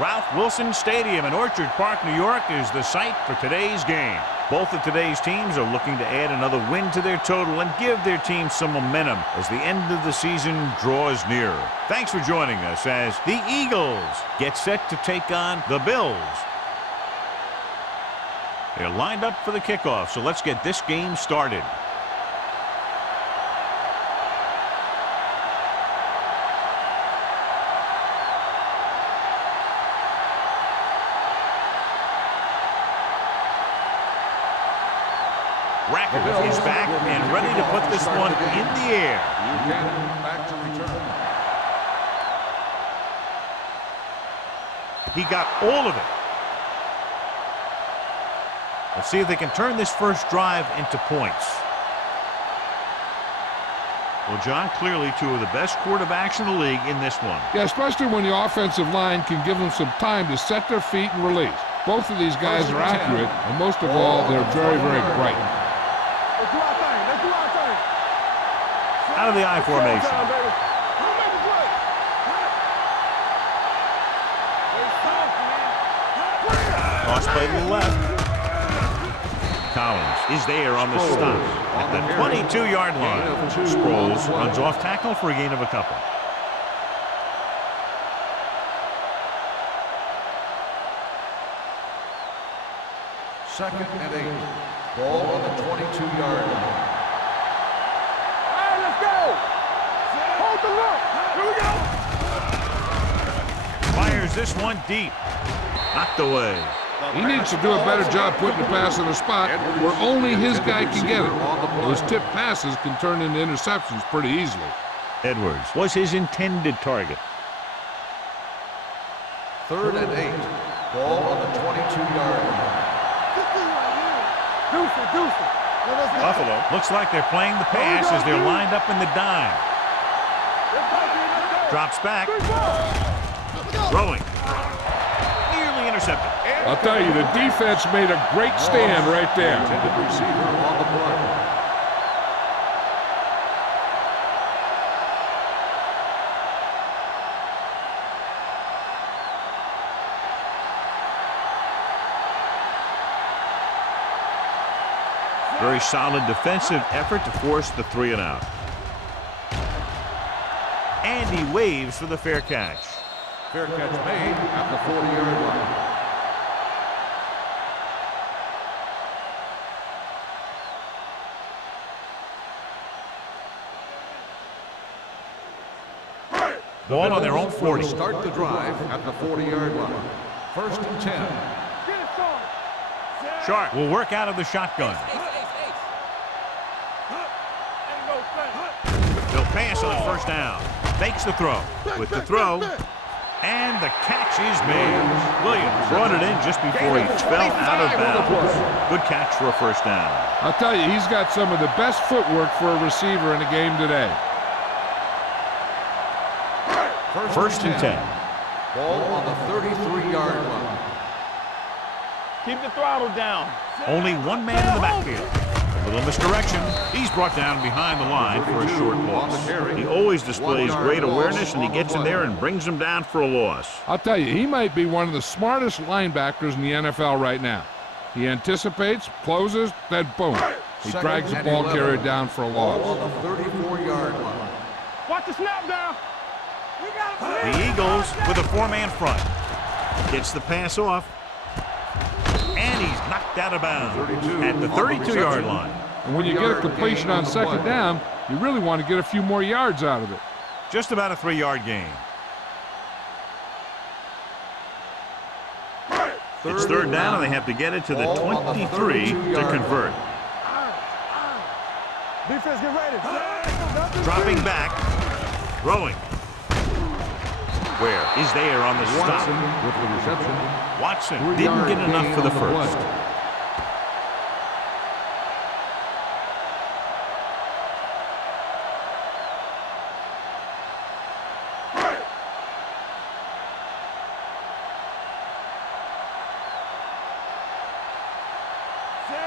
Ralph Wilson Stadium in Orchard Park, New York is the site for today's game. Both of today's teams are looking to add another win to their total and give their team some momentum as the end of the season draws nearer. Thanks for joining us as the Eagles get set to take on the Bills. They're lined up for the kickoff, so let's get this game started. Rackard is back and ready to put this one in the air. Back to return. He got all of it. Let's see if they can turn this first drive into points. Well, John, clearly two of the best quarterbacks in the league in this one. Yeah, especially when the offensive line can give them some time to set their feet and release. Both of these guys are accurate, and most of all, they're very, very bright. Out of the I formation. Cross play to the left. Collins is there on the stop at the 22-yard line. Sproles runs off tackle for a gain of a couple. Second and 8. Ball on the 22-yard line. Fires this one deep. Knocked away. He needs to do a better job putting the pass in a spot where only his guy can get it. Those tip passes can turn into interceptions pretty easily. Edwards was his intended target. Third and 8. Ball on the 22-yard line. Buffalo looks like they're playing the pass as they're lined up in the dime. Drops back. Throwing. Nearly intercepted. I'll tell you, the defense made a great stand right there. Intended receiver on the play. Very solid defensive effort to force the 3 and out. And he waves for the fair catch. Fair catch made at the 40-yard line. Ball on their own 40. Start the drive at the 40-yard line. First and 10. Sharp will work out of the shotgun. They'll pass on first down. Makes the throw. With the throw, and the catch is made. Williams brought it in just before he fell out of bounds. Good catch for a first down. I'll tell you, he's got some of the best footwork for a receiver in the game today. First and 10. Ball on the 33-yard line. Keep the throttle down. Only one man in the backfield. A little misdirection. He's brought down behind the line for a short loss. He always displays great awareness, and he gets in there and brings them down for a loss. I'll tell you, he might be one of the smartest linebackers in the NFL right now. He anticipates, closes, then boom. He drags the ball carrier down for a loss. On the 34-yard line. Watch the snap down. The Eagles with a 4-man front. Gets the pass off. And he's knocked out of bounds at the 32-yard line. And when you get a completion on second down, you really want to get a few more yards out of it. Just about a 3-yard gain. It's third down, and they have to get it to the 23 to convert. Defense, get ready. Dropping back. Throwing. Where is there on the stop? With the reception. Watson didn't get enough for the first.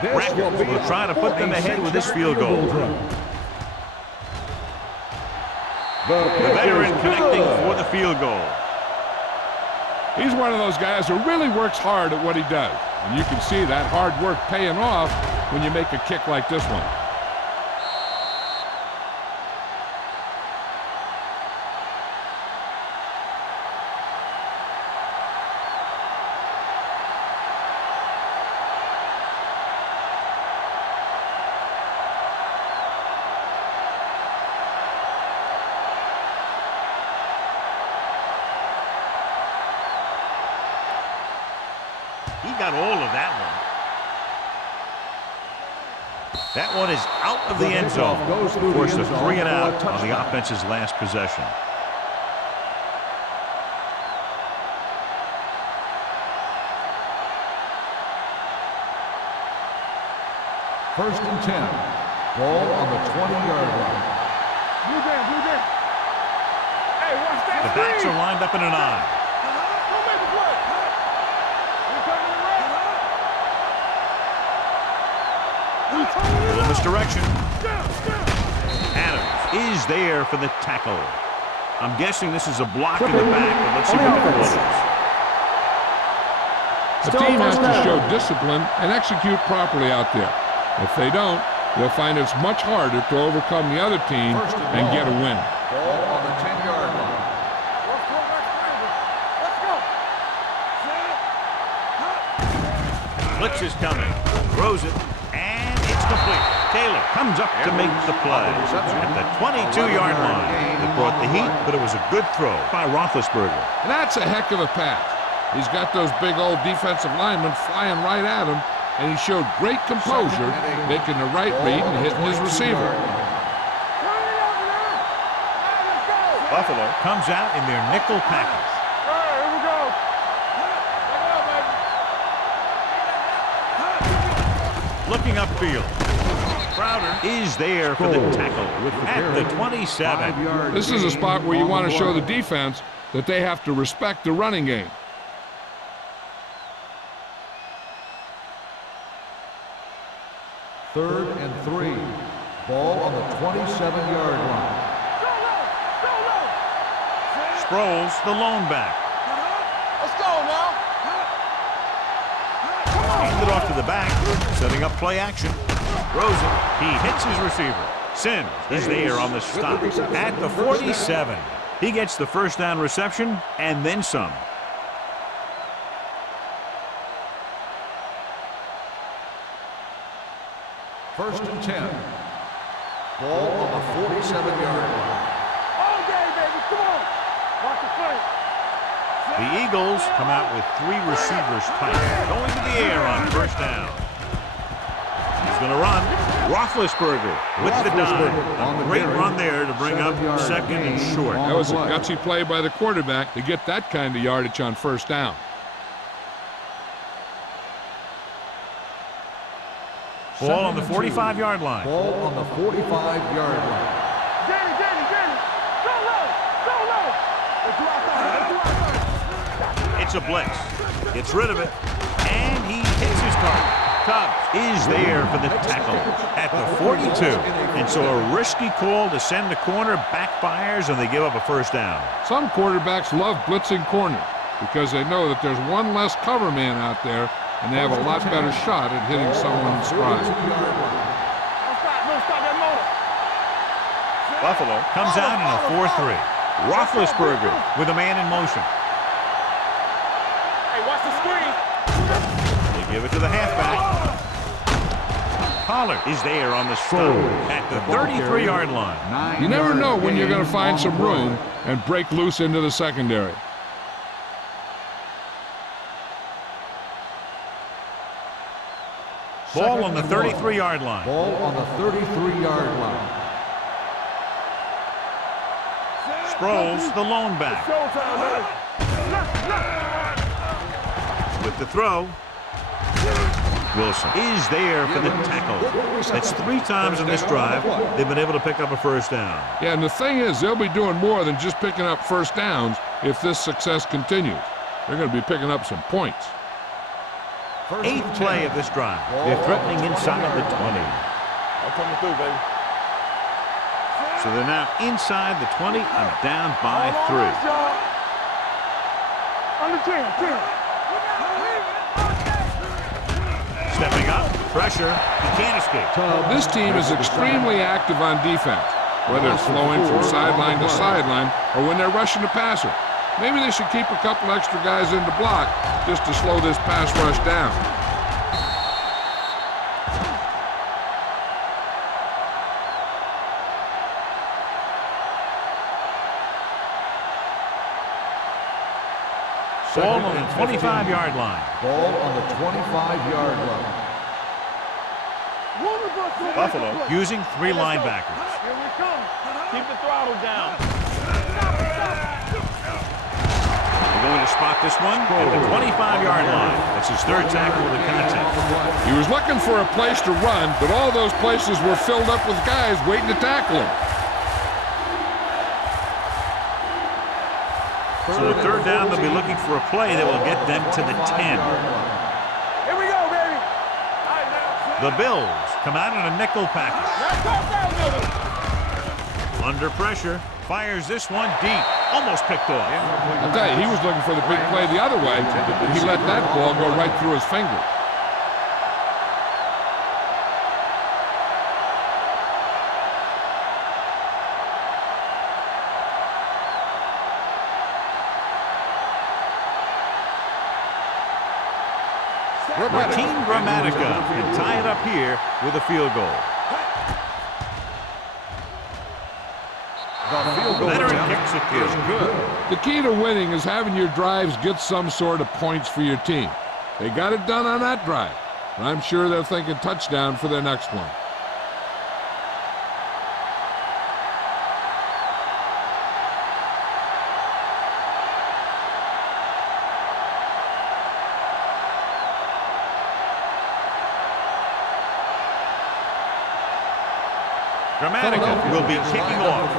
Rackard will try to put them ahead with this field goal. The veteran connecting for the field goal. He's one of those guys who really works hard at what he does. And you can see that hard work paying off when you make a kick like this one. He got all of that one. That one is out of the end zone. Forced a 3 and out on the offense's last possession. First and 10. Ball on the 20-yard line. Blue jam, blue jam. Hey, watch that The backs are lined up in an eye. Don't make a play. You coming to the right? A little misdirection. Adams is there for the tackle. I'm guessing this is a block in the back, but let's see what the call is. The team has to show discipline and execute properly out there. If they don't, they'll find it's much harder to overcome the other team and get a win. Ball on the 10-yard line. Blitz is coming. Throws it. And it's complete. Taylor comes up to make the play at the 22-yard line. It brought the heat, but it was a good throw by Roethlisberger. And that's a heck of a pass. He's got those big old defensive linemen flying right at him, and he showed great composure, making the right read and hitting his receiver. Buffalo comes out in their nickel package. All right, here we go. Looking upfield. Crowder is there for the tackle at the 27. This is a spot where you want to show the defense that they have to respect the running game. Third and 3. Ball on the 27-yard line. Sproles, the lone back. Let's go now. Hand it off to the back, setting up play action. Throws it. He hits his receiver. Sims is there on the stop at the 47. He gets the first down reception and then some. First and 10. Ball on the 47-yard line. All day, baby. Come on. Watch the play. The Eagles come out with 3 receivers tight, going to the air on first down. He's going to run. Roethlisberger with the dive. A great run there to bring up second and short. That was a gutsy play by the quarterback to get that kind of yardage on first down. Ball on the 45-yard line. Ball on the 45-yard line. Danny. Go low. It's a blitz. Gets rid of it. And he hits his target. Tubbs is there for the tackle at the 42. And so a risky call to send the corner backfires, and they give up a first down. Some quarterbacks love blitzing corners because they know that there's one less cover man out there, and they have a lot better shot at hitting someone in stride. Don't stop that motor. Buffalo comes out in a 4-3. Roethlisberger with a man in motion. Hey, watch the screen. They give it to the halfback. Pollard is there on the stop at the 33-yard line. You never know when you're going to find some room and break loose into the secondary. Ball on the 33-yard line. Ball on the 33-yard line. Sproles, the lone back. Showtime, baby. With the throw. Wilson is there for the tackle. That's 3 times in this drive they've been able to pick up a first down. Yeah, and the thing is, they'll be doing more than just picking up first downs if this success continues. They're going to be picking up some points. 8th play of this drive. They're threatening inside the 20. I'm coming through, baby. So they're now inside the 20 and down by 3. Under 10, 10. Stepping up, pressure, he can't escape. This team is extremely active on defense, whether it's flowing from sideline to sideline or when they're rushing the passer. Maybe they should keep a couple extra guys in the block just to slow this pass rush down. Ball on the 25-yard line. Ball on the 25-yard line. Buffalo using 3 linebackers. Here we come. Keep the throttle down. They're going to spot this one at the 25-yard line. That's his 3rd tackle of the contest. He was looking for a place to run, but all those places were filled up with guys waiting to tackle him. So the 3rd down, they'll be looking for a play that will get them to the 10. Here we go, baby. The Bills come out in a nickel package. Under pressure, fires this one deep. Almost picked off. I'll tell you, he was looking for the big play the other way, but he let that ball go right through his fingers. Team Grammatica can tie it up here with a field goal. Veteran kicks it good. The key to winning is having your drives get some sort of points for your team. They got it done on that drive, and I'm sure they're thinking touchdown for their next one. Grammatica will be kicking off.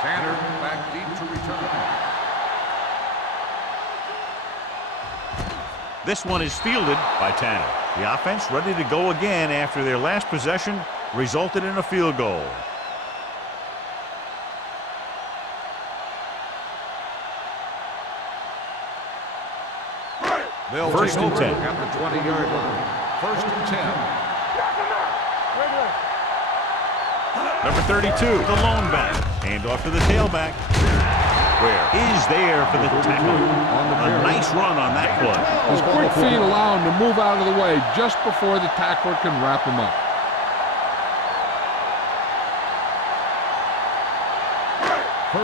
Tanner back deep to return. This one is fielded by Tanner. The offense ready to go again after their last possession resulted in a field goal. They'll First take and over 10. at the 20-yard line. First and 10. Number 32, the lone back. Hand off to the tailback. Where is there for the tackle. A nice run on that play. His quick feet allow him to move out of the way just before the tackler can wrap him up.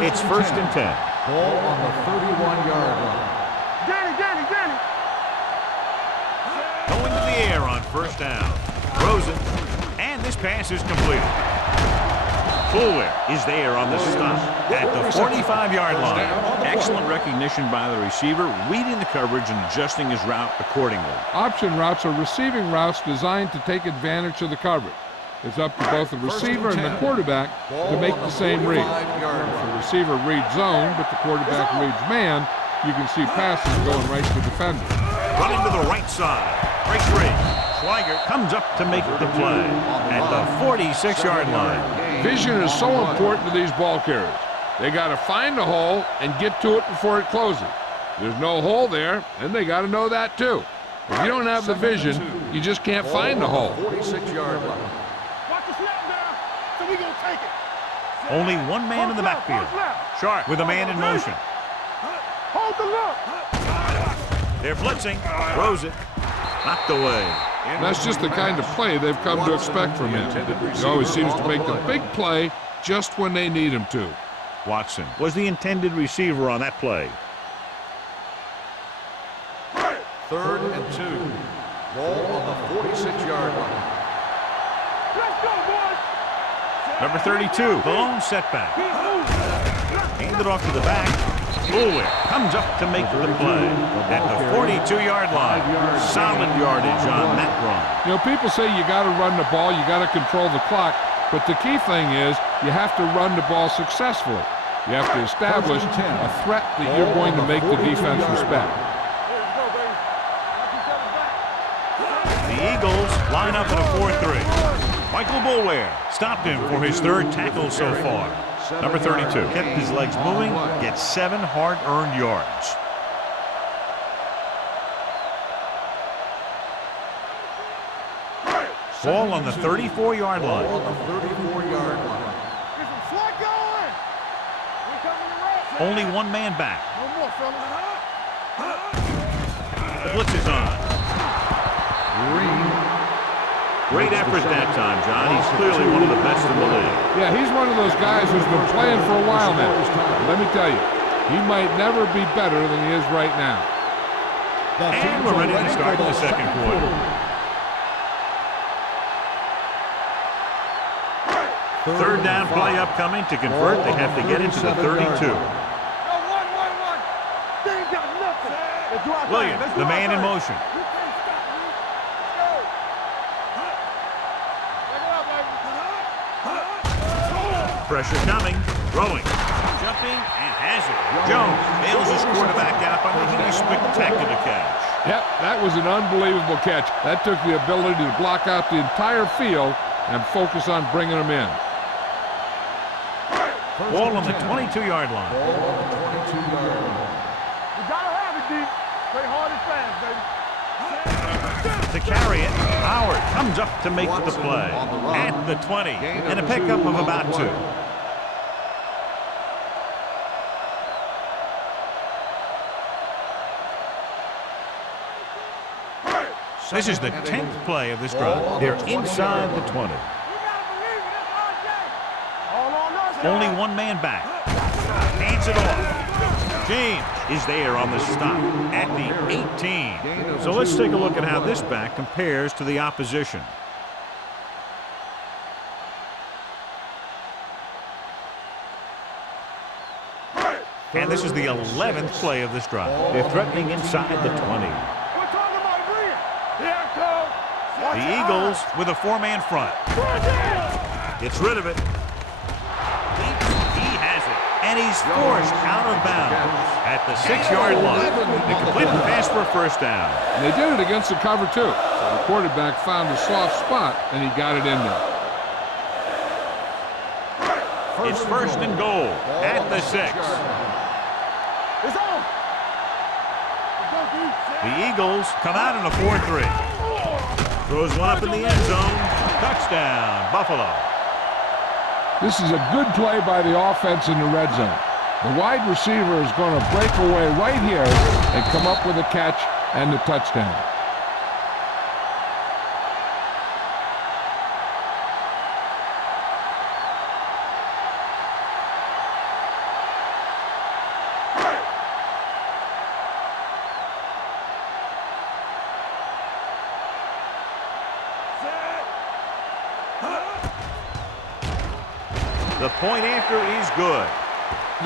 It's first and 10. Ball on the 31-yard line. Danny. Going to the air on first down. Throws it. And this pass is completed. Fullware is there on the stop at the 45-yard line. Excellent recognition by the receiver, reading the coverage and adjusting his route accordingly. Option routes are receiving routes designed to take advantage of the coverage. It's up to both the receiver and the quarterback to make the same read. If the receiver reads zone, but the quarterback reads man, you can see passes going right to the defender. Running to the right side. Breaks range. Schweiger comes up to make the play at the 46-yard line. Vision is so important to these ball carriers. They got to find the hole and get to it before it closes. There's no hole there, and they got to know that too. If you don't have the vision, you just can't find the hole. 46-yard line. Watch the snap down, so we gonna take it. Only one man in the backfield. Sharp with a man in motion. Hold the look. They're blitzing. Throws it. Knocked away. That's just the kind of play they've come to expect from him. He always seems to make the big play just when they need him to. Watson was the intended receiver on that play. 3rd and 2. Ball on the 46-yard line. Let's go, boys. Number 32, the lone setback. Handed off to the back. Fullware comes up to make the play at the 42-yard line. Solid yardage on that run. You know, people say you got to run the ball, you got to control the clock, but the key thing is you have to run the ball successfully. You have to establish a threat that you're going to make the defense respect. The Eagles line up in a 4-3. Michael Boulware stopped him for his 3rd tackle so far. Number 32 kept his legs moving, gets 7 hard-earned yards. Ball on the 34-yard line. Ball on the 34-yard line. Get some slot going. We coming to rest. Only one man back. No more, fellas. The blitz is on. Green. Great effort that time, John. He's clearly one of the best in the league. Yeah, he's one of those guys who's been playing for a while now. Let me tell you, he might never be better than he is right now. And we're ready to start the second quarter. Third down play upcoming. To convert, they have to get into the 32. Williams, the man in motion. Pressure coming, throwing, jumping, and has it. Jones bails his quarterback out by making a spectacular catch. Yep, that was an unbelievable catch. That took the ability to block out the entire field and focus on bringing them in. Ball on the 22-yard line. Ball on the 22-yard line. You gotta have it, D. Play hard and fast, baby. To carry it, Howard comes up to make the play. At the 20, and a pickup of about 2. This is the 10th play of this drive. They're inside the 20. Only one man back. Hands it off. James is there on the stop at the 18. So let's take a look at how this back compares to the opposition. And this is the 11th play of this drive. They're threatening inside the 20. The Eagles with a 4-man front. Gets rid of it. He has it. And he's forced out of bounds at the 6-yard line. They complete the pass for a first down. And they did it against the cover, too. So the quarterback found a soft spot, and he got it in there. It's first and goal at the 6. It's on. The Eagles come out in a 4-3. Throws one up in the end zone. Touchdown, Buffalo. This is a good play by the offense in the red zone. The wide receiver is going to break away right here and come up with a catch and the touchdown. The point after is good.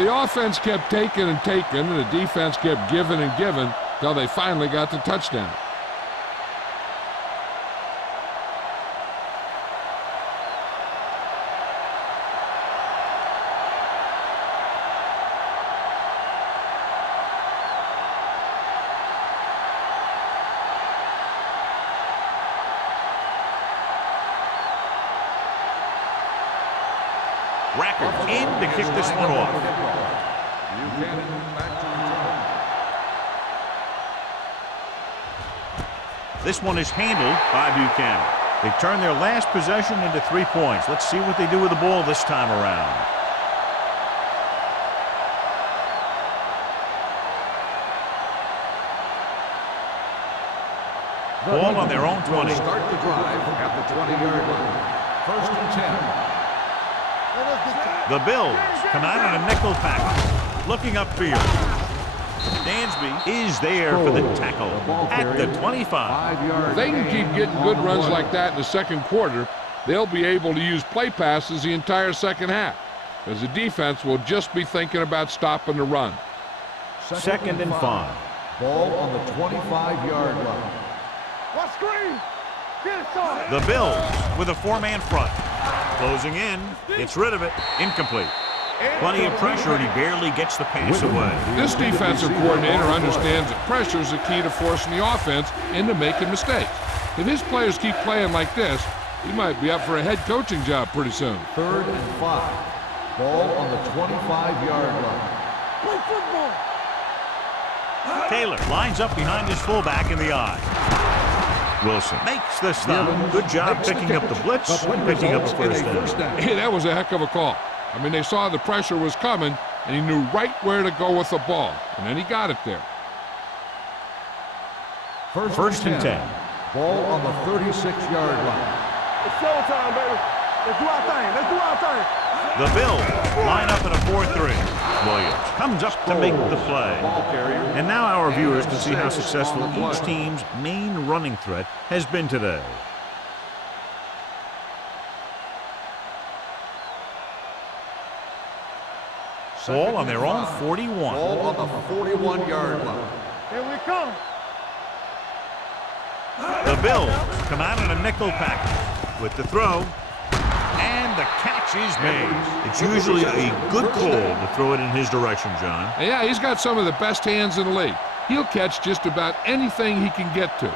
The offense kept taking and taking, and the defense kept giving and giving until they finally got the touchdown. Rackers in to kick this one off. This one is handled by Buchanan. They turn their last possession into 3 points. Let's see what they do with the ball this time around. Ball on their own 20. Start the drive at the 20-yard line. First and 10. The Bills come out on a nickel package, looking upfield. Dansby is there for the tackle at the 25. If they can keep getting good runs like that in the second quarter, they'll be able to use play passes the entire second half, because the defense will just be thinking about stopping the run. Second and 5. Ball on the 25-yard line. What screen? Get it started. The Bills with a 4-man front. Closing in, gets rid of it, incomplete. Plenty of pressure, and he barely gets the pass away. This defensive coordinator understands that pressure is the key to forcing the offense into making mistakes. If his players keep playing like this, he might be up for a head coaching job pretty soon. Third and 5. Ball on the 25-yard line. Play football. Taylor lines up behind his fullback in the eye. Wilson makes the stop. Good job picking up the blitz, picking up a first down. Hey, that was a heck of a call. I mean, they saw the pressure was coming, and he knew right where to go with the ball, and then he got it there. First and 10. Ball on the 36-yard line. It's showtime, baby. Let's do our thing. Let's do our thing. The Bills line up in a 4-3. Williams comes up to make the play. And now our viewers can see how successful each team's main running threat has been today. Ball on their own 41. Ball on the 41-yard line. Here we come. The Bills come out in a nickel package with the throw, and the catch is made. It's usually a good call to throw it in his direction, John. Yeah, he's got some of the best hands in the league. He'll catch just about anything he can get to.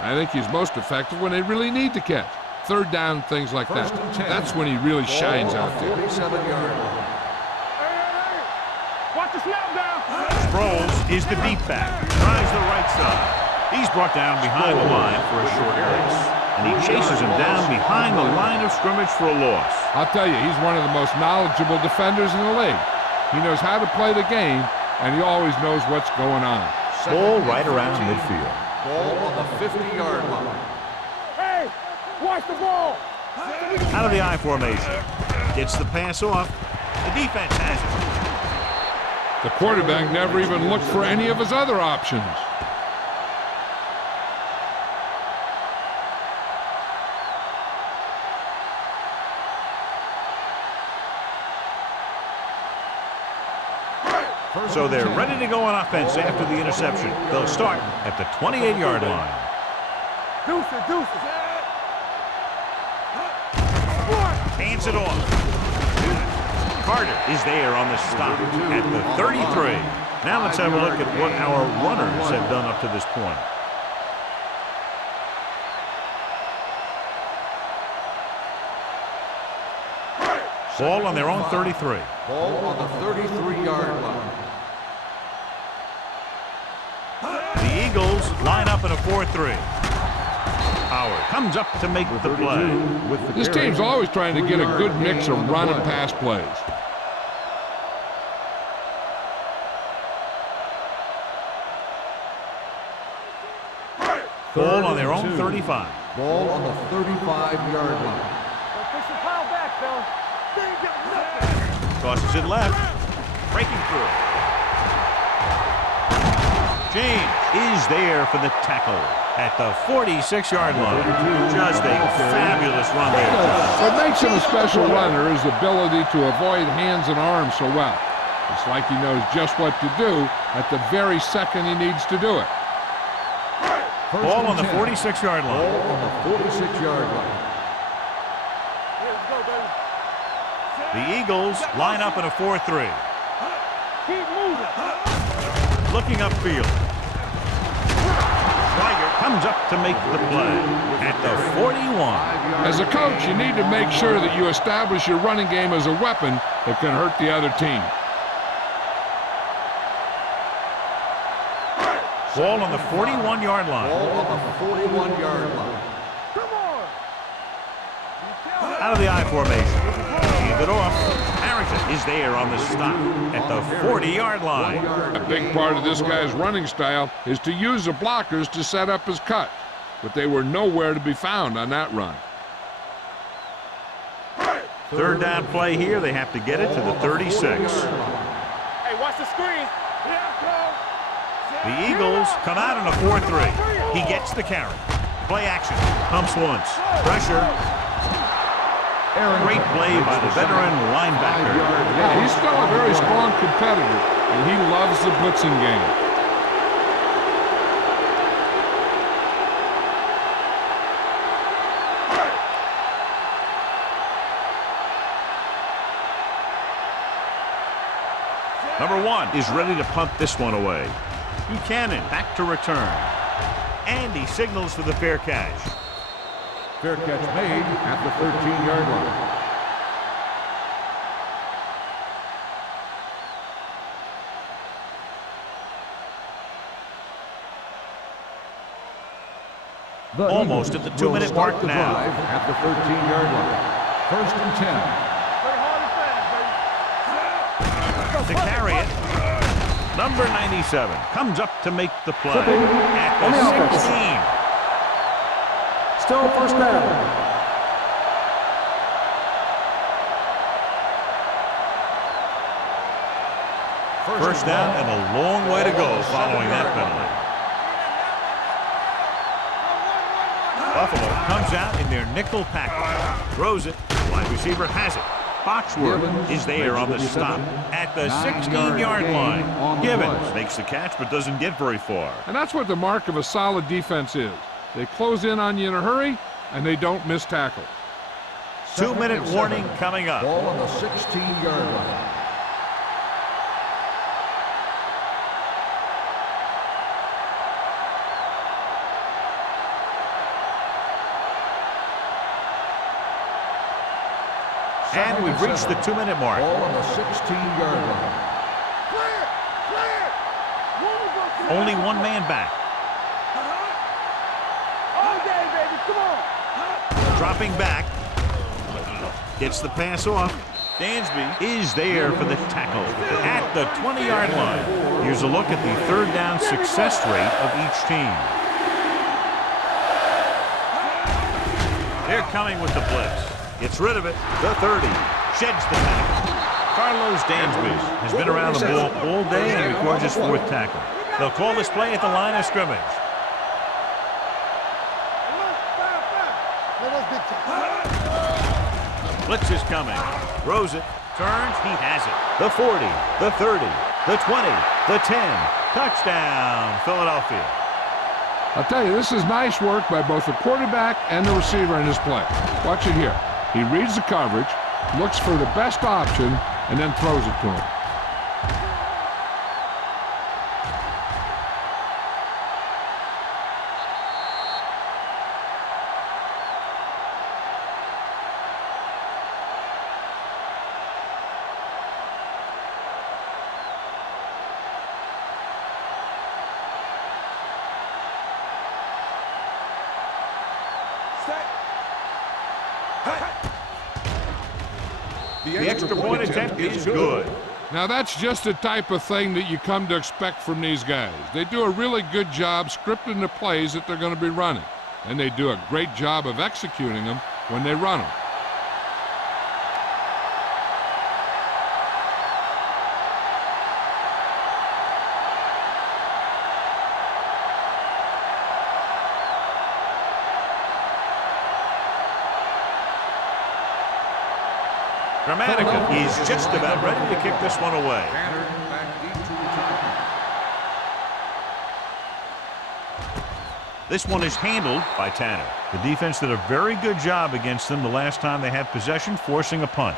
I think he's most effective when they really need to catch. Third down, things like that. That's when he really shines out there. 47-yard line. Watch the snap down. Sproles is the deep back. Tries the right side. He's brought down behind the line for a short race. And he chases him down behind the line of scrimmage for a loss. I'll tell you, he's one of the most knowledgeable defenders in the league. He knows how to play the game, and he always knows what's going on. Ball right around midfield. Ball on the 50-yard line. Hey, watch the ball. Out of the I formation. Gets the pass off. The defense has it. The quarterback never even looked for any of his other options. So they're ready to go on offense after the interception. They'll start at the 28-yard line. Deuces. Hands it off. Carter is there on the stop at the 33. Now let's have a look at what our runners have done up to this point. Ball on their own 33. Ball on the 33-yard line. The Eagles line up in a 4-3. Howard comes up to make the play. This team's always trying to get a good mix of run and pass plays. Ball on their own 35. Ball on the 35-yard line. Fix the power back, fellas. They ain't got nothing. Tosses it left. Breaking through. James is there for the tackle at the 46-yard line. Just a fabulous run there. What makes him a special runner is the ability to avoid hands and arms so well. It's like he knows just what to do at the very second he needs to do it. Ball on the 46-yard line. Ball on the 46-yard line. Let's go, baby. The Eagles line up in a 4-3. Keep moving. Looking upfield. Schweiger comes up to make the play at the 41. As a coach, you need to make sure that you establish your running game as a weapon that can hurt the other team. Ball on the 41-yard line. Ball on the 41-yard line. Come on. Out of the I formation. Hand it off. Harrington is there on the stop at the 40-yard line. A big part of this guy's running style is to use the blockers to set up his cut, but they were nowhere to be found on that run. Third down play here. They have to get it to the 36. Hey, watch the screen. The Eagles come out in a 4-3. He gets the carry. Play action. Pumps once. Pressure. Great play by the veteran linebacker. Yeah, he's still a very strong competitor, and he loves the blitzing game. Number 1 is ready to punt this one away. Buchanan back to return. And he signals for the fair catch. Fair catch made at the 13-yard line. Almost at the 2-minute mark now. At the 13-yard line. 1st and 10. Play hard and fast, baby. To carry it, number 97 comes up to make the play at the 16. Still first down. First down and a long way to go following that penalty. Buffalo comes out in their nickel package, throws it, wide receiver has it. Foxworth is there on the stop at the 16-yard line. Givens makes the catch but doesn't get very far. And that's what the mark of a solid defense is. They close in on you in a hurry, and they don't miss tackle. 2-minute warning coming up. Ball on the 16-yard line. And we've reached the 2-minute mark. Ball on the 16-yard line. Clear! Clear! Only one man back. All day, baby. Come on. Dropping back. Gets the pass off. Dansby is there for the tackle at the 20-yard line. Here's a look at the third down success rate of each team. They're coming with the blitz. Gets rid of it. The 30. Sheds the tackle. Carlos Dansby has been around the ball all day and records his 4th tackle. They'll call this play at the line of scrimmage. Blitz is coming. Throws it. Turns. He has it. The 40. The 30. The 20. The 10. Touchdown, Philadelphia. I'll tell you, this is nice work by both the quarterback and the receiver in this play. Watch it here. He reads the coverage, looks for the best option, and then throws it to him. The extra point attempt is good. Now that's just the type of thing that you come to expect from these guys. They do a really good job scripting the plays that they're going to be running, and they do a great job of executing them when they run them. Gramatica is just about ready to kick this one away. Tanner back deep to return. This one is handled by Tanner. The defense did a very good job against them the last time they had possession, forcing a punt.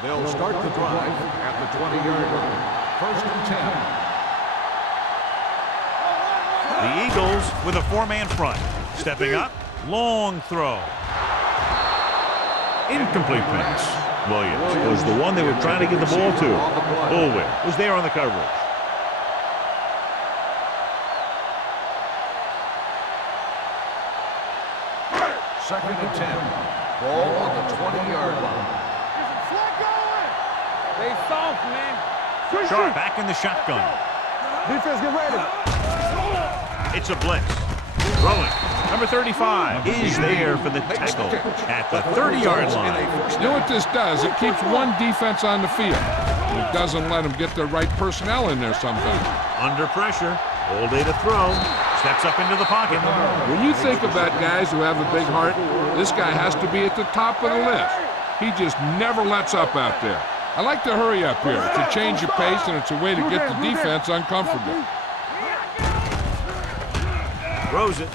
They'll start the drive at the 20-yard line. 1st and 10. The Eagles with a 4-man front. Stepping up, long throw. Incomplete pass. Williams was the one they were trying to get the ball to. Bullwhip was there on the coverage. Second and 10. Ball on the 20-yard line. Flat going. They soft, man. Sharp back in the shotgun. Defense, get ready. It's a blitz. Throwing. Number 35 is there for the tackle at the 30-yard line. You know what this does? It keeps one defense on the field. It doesn't let them get the right personnel in there sometimes. Under pressure. All day to throw. Steps up into the pocket. When you think about guys who have a big heart, this guy has to be at the top of the list. He just never lets up out there. I like to hurry up here. It's a change of pace, and it's a way to get the defense uncomfortable. Throws it.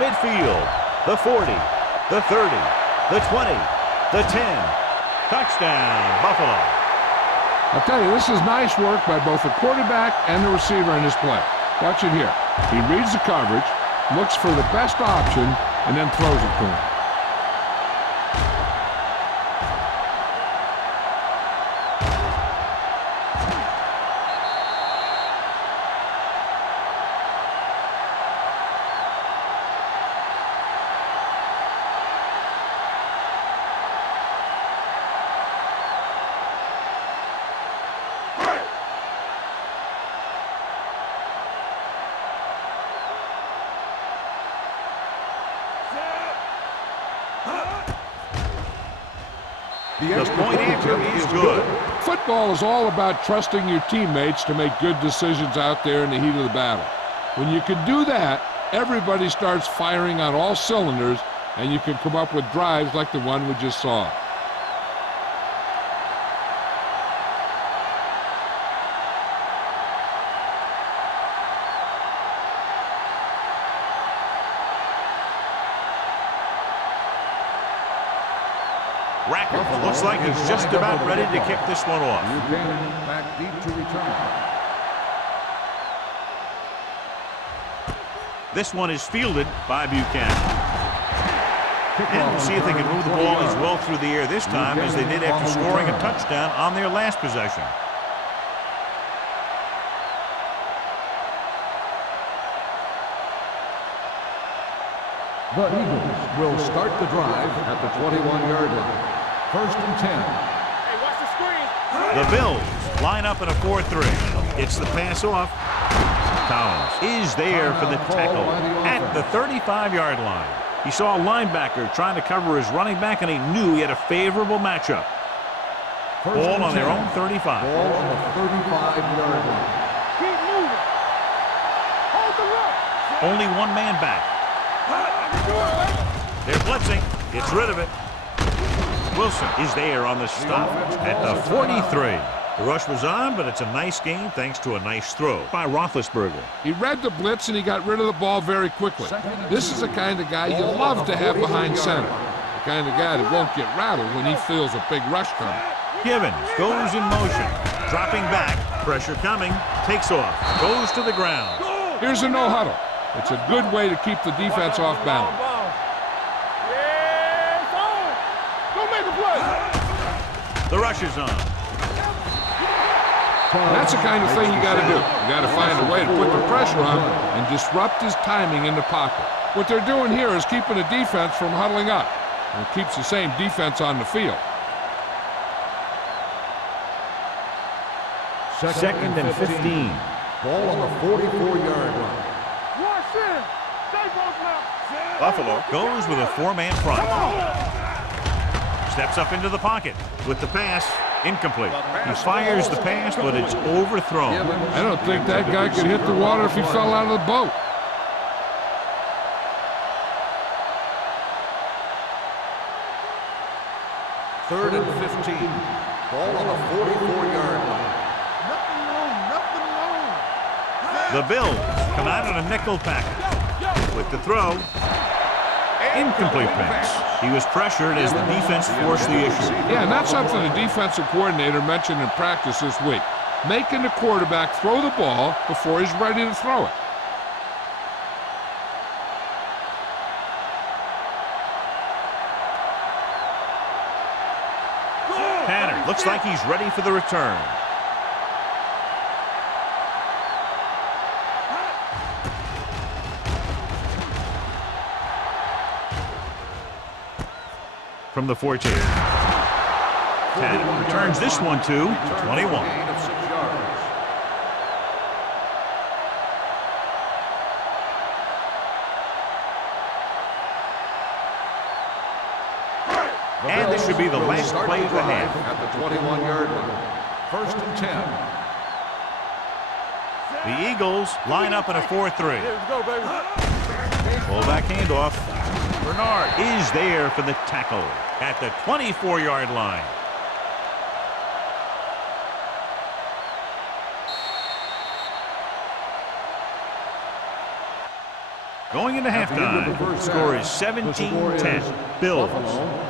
Midfield. The 40. The 30. The 20. The 10. Touchdown, Buffalo. I'll tell you, this is nice work by both the quarterback and the receiver in this play. Watch it here. He reads the coverage, looks for the best option, and then throws it to him. The point after is good. Football is all about trusting your teammates to make good decisions out there in the heat of the battle. When you can do that, everybody starts firing on all cylinders, and you can come up with drives like the one we just saw. Rackert looks like he's just about ready to kick this one off. Buchanan back deep to return. This one is fielded by Buchanan. And we'll see if they can move the ball as well through the air this time as they did after scoring a touchdown on their last possession. The Eagles will start the drive at the 21-yard line. 1st and 10. Hey, watch the screen. The Bills line up in a 4-3. It's the pass off. Collins is there for the tackle at the 35-yard line. He saw a linebacker trying to cover his running back, and he knew he had a favorable matchup. Ball on their own 35. Ball on the 35-yard line. Keep moving. Hold the rock. Only one man back. They're blitzing. Gets rid of it. Wilson is there on the stop at the 43. The rush was on, but it's a nice gain thanks to a nice throw by Roethlisberger. He read the blitz and he got rid of the ball very quickly. This is the kind of guy you love to have behind center. The kind of guy that won't get rattled when he feels a big rush coming. Givens goes in motion. Dropping back. Pressure coming. Takes off. Goes to the ground. Here's a no huddle. It's a good way to keep the defense off balance. Yeah, it's on. Go make a play. The rush is on. That's the kind of thing you got to do. You got to find a way to put the pressure on and disrupt his timing in the pocket. What they're doing here is keeping the defense from huddling up, and it keeps the same defense on the field. 2nd and 15. Ball on the 44-yard line. Watch in. Stay both now. Buffalo goes with a 4-man front. Steps up into the pocket with the pass. Incomplete. He fires the pass, but it's overthrown. I don't think that guy could hit the water if he fell out of the boat. Third and 15. Ball on the 44-yard line. Nothing wrong. Nothing wrong. The Bills come out in a nickel package. With the throw. Incomplete pass. He was pressured as the defense forced the issue. Yeah, and that's something the defensive coordinator mentioned in practice this week. Making the quarterback throw the ball before he's ready to throw it. Tanner looks like he's ready for the return. From the 14. Tanner returns this one to 21. Gain of 6 yards. And this should be the last play of the half. At the 21-yard line. 1st and 10. The Eagles line up in a 4-3. Here we go, baby. Fullback handoff. Bernard is there for the tackle at the 24-yard line. Going into halftime, the score is 17-10. Bills. Buffalo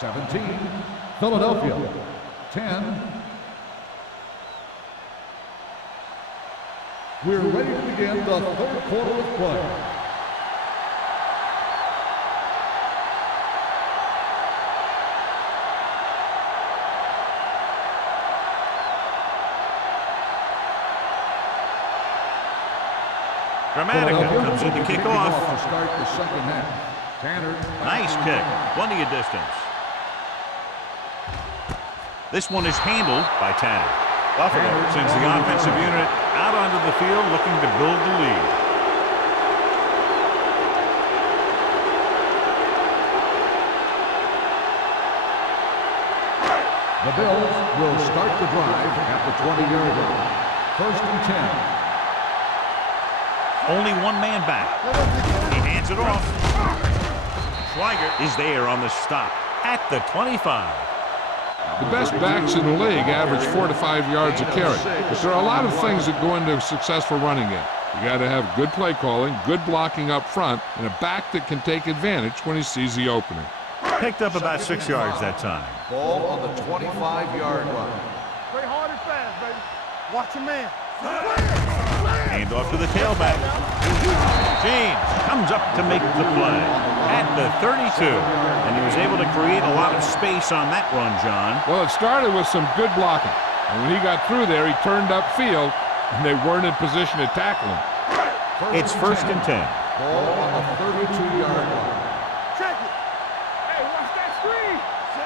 17. Philadelphia 10. We're ready to begin the 3rd quarter of play. Dramatica comes in to kick off. To start the 2nd half. Tanner. Nice kick. Plenty of distance. This one is handled by Tanner. Buffalo sends the offensive unit out onto the field looking to build the lead. The Bills will start the drive at the 20-yard line. 1st and 10. Only one man back. He hands it off. Schweiger is there on the stop at the 25. The best backs in the league average 4 to 5 yards a carry. But there are a lot of things that go into a successful running game. You got to have good play calling, good blocking up front, and a back that can take advantage when he sees the opening. Picked up about 6 yards that time. Ball on the 25-yard line. Play hard and fast, baby. Watch your man. Hand off to the tailback. James comes up to make the play at the 32. And he was able to create a lot of space on that run, John. Well, it started with some good blocking. And when he got through there, he turned upfield, and they weren't in position to tackle him. It's 1st and 10. Ball on the 32-yard line. Check it. Hey, watch that screen.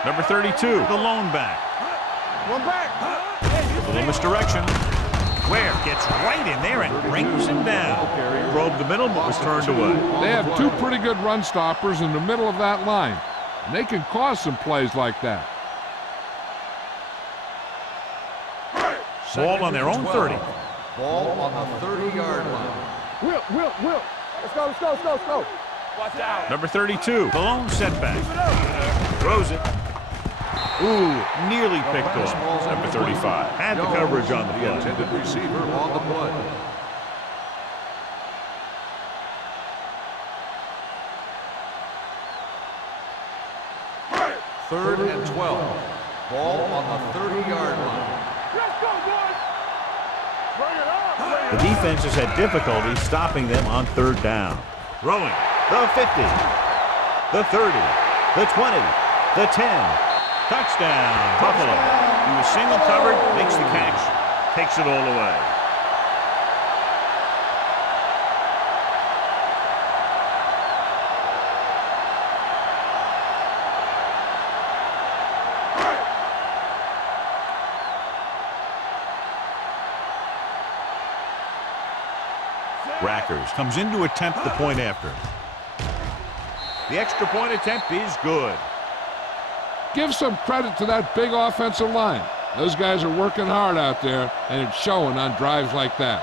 Number 32, the lone back. One back. A little misdirection. Ware gets right in there and brings him down. Probed the middle, but was turned away. They have two pretty good run stoppers in the middle of that line, and they can cause some plays like that. Ball on their own 30. Ball on the 30-yard line. Will. Let's go. Watch out. Number 32, the lone setback. Throws it. Ooh, nearly picked off. Number 35 had the coverage on the The play. intended receiver on the play. Third and 12. Ball on the 30-yard line. Let's go, boys. Bring it on. The defense has had difficulty stopping them on 3rd down. Throwing the 50, the 30, the 20, the 10. Touchdown, Buffalo. He was single covered, makes the catch, takes it all away. Rackers comes in to attempt the point after. The extra point attempt is good. Give some credit to that big offensive line. Those guys are working hard out there, and it's showing on drives like that.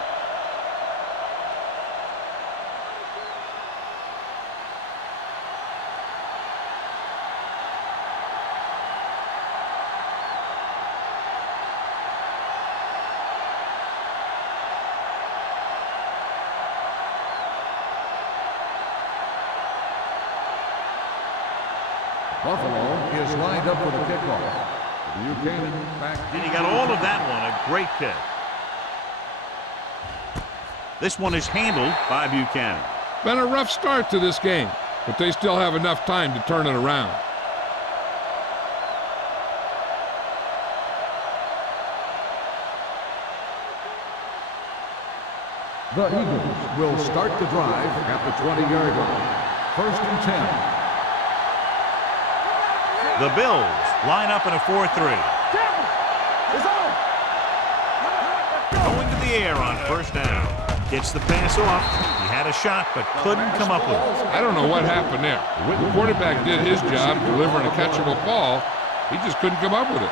Buffalo is lined up for the kickoff. Buchanan back. And he got all of that one. A great kick. This one is handled by Buchanan. Been a rough start to this game, but they still have enough time to turn it around. The Eagles will start the drive at the 20-yard line. 1st and 10. The Bills line up in a 4-3. It's on. Going to the air on 1st down. Gets the pass off. He had a shot, but couldn't come up with it. I don't know what happened there. The quarterback did his job delivering a catchable ball. He just couldn't come up with it.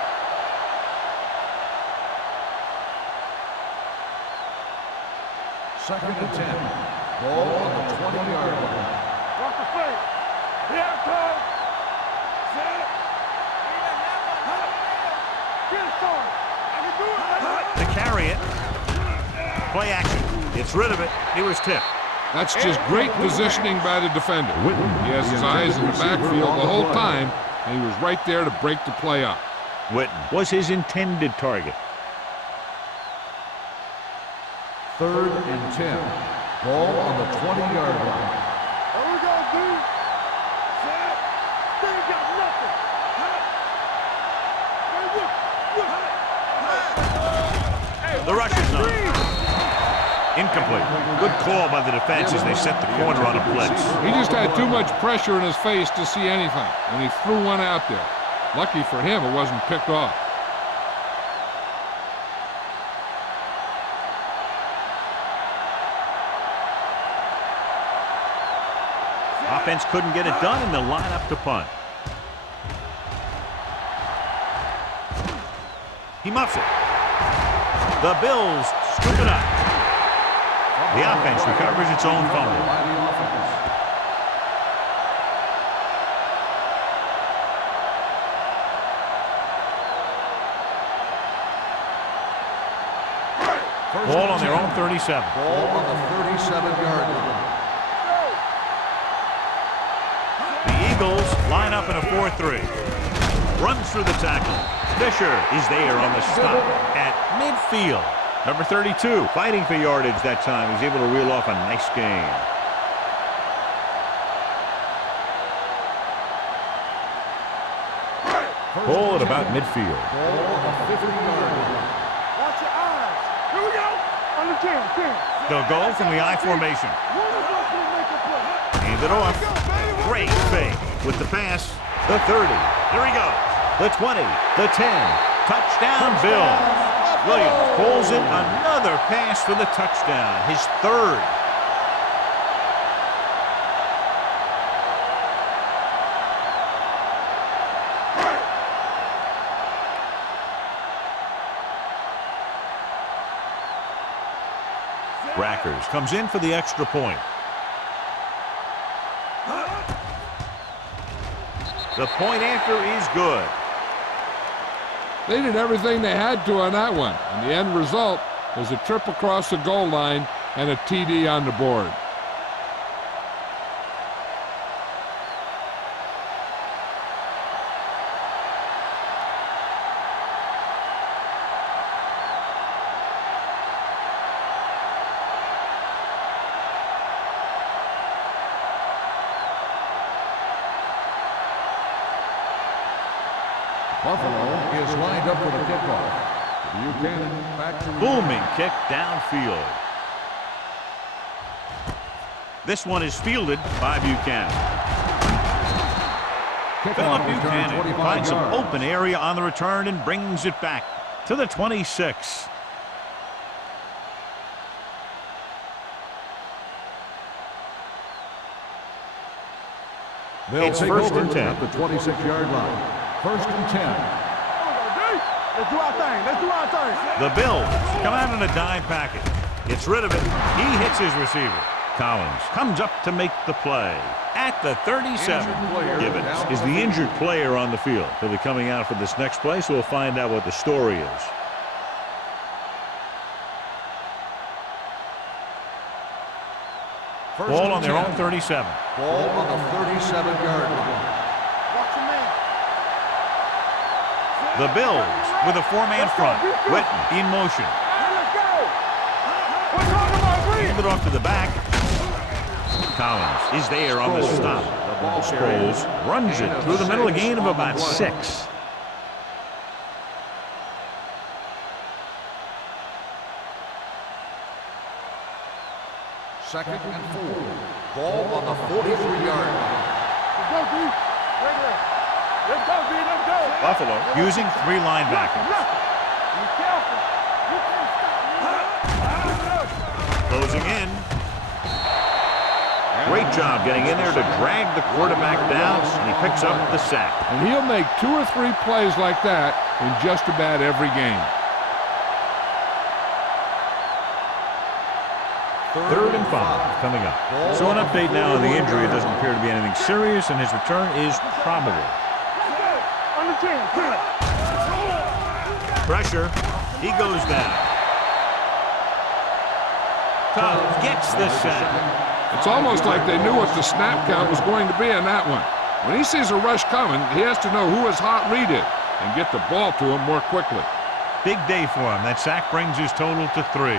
Second and 10. Ball on the 20-yard line. Watch the play. Here it comes. Set. Get it started. I can do it. To carry it. Play action. Gets rid of it. He was tipped. That's just great positioning by the defender. He has his eyes in the backfield the whole time, and he was right there to break the play up. Witten was his intended target. 3rd and 10. Ball on the 20-yard line. Here we go, dude. Set. They ain't got nothing. Hey, The rush is on. Incomplete. Good call by the defense as they set the corner on a blitz. He just had too much pressure in his face to see anything, and he threw one out there. Lucky for him, it wasn't picked off. Offense couldn't get it done, and they'll line up to punt. He muffs it. The Bills scoop it up. The offense recovers its own fumble. Ball on their own 37. Ball on the 37-yard line. The Eagles line up in a 4-3. Runs through the tackle. Fisher is there on the stop at midfield. Number 32, fighting for yardage that time. He's able to reel off a nice gain. Ball at about midfield. Ball on the 50-yard line. Watch your eyes. Here we go. On the 10. They'll go from the I formation. One of us will make a play. Hand it off. Great fake with the pass. The 30. Here we go. The 20. The 10. Touchdown, Bills. Williams pulls in another pass for the touchdown. His third. Rackers comes in for the extra point. The point after is good. They did everything they had to on that one, and the end result was a trip across the goal line and a TD on the board. Buffalo is lined up for the kickoff. Buchanan back to Booming kick downfield. This one is fielded by Buchanan. Philip Buchanan finds some open area on the return and brings it back to the 26. It's first and 10 at the 26-yard line. First and 10. Let's do our thing. Let's do our thing. The Bills come out in a dime package. Gets rid of it. He hits his receiver. Collins comes up to make the play at the 37. Gibbons is the injured player on the field. He'll be coming out for this next play, so we'll find out what the story is. Ball on their own 37. Ball on the 37-yard line. Watch your man. The Bills with a four-man front. Witten in motion. Let's go. We're talking about green. Hand it off to the back. Collins is there on the stop. Sproles runs it through the middle, a gain of about 6. Second and 4. Ball on the 43-yard line. Let's go, D. Right there. Let's go, D. Let's go. Buffalo using 3 linebackers. Be careful. You can't stop me. Closing in. Great job getting in there to drag the quarterback down, and he picks up the sack. And he'll make 2 or 3 plays like that in just about every game. Third and 5 coming up. So an update now on the injury. It doesn't appear to be anything serious, and his return is probable. On the 10. Pressure. He goes down. Tubbs gets the sack. It's almost like they knew what the snap count was going to be in that one. When he sees a rush coming, he has to know who his hot read is and get the ball to him more quickly. Big day for him. That sack brings his total to 3.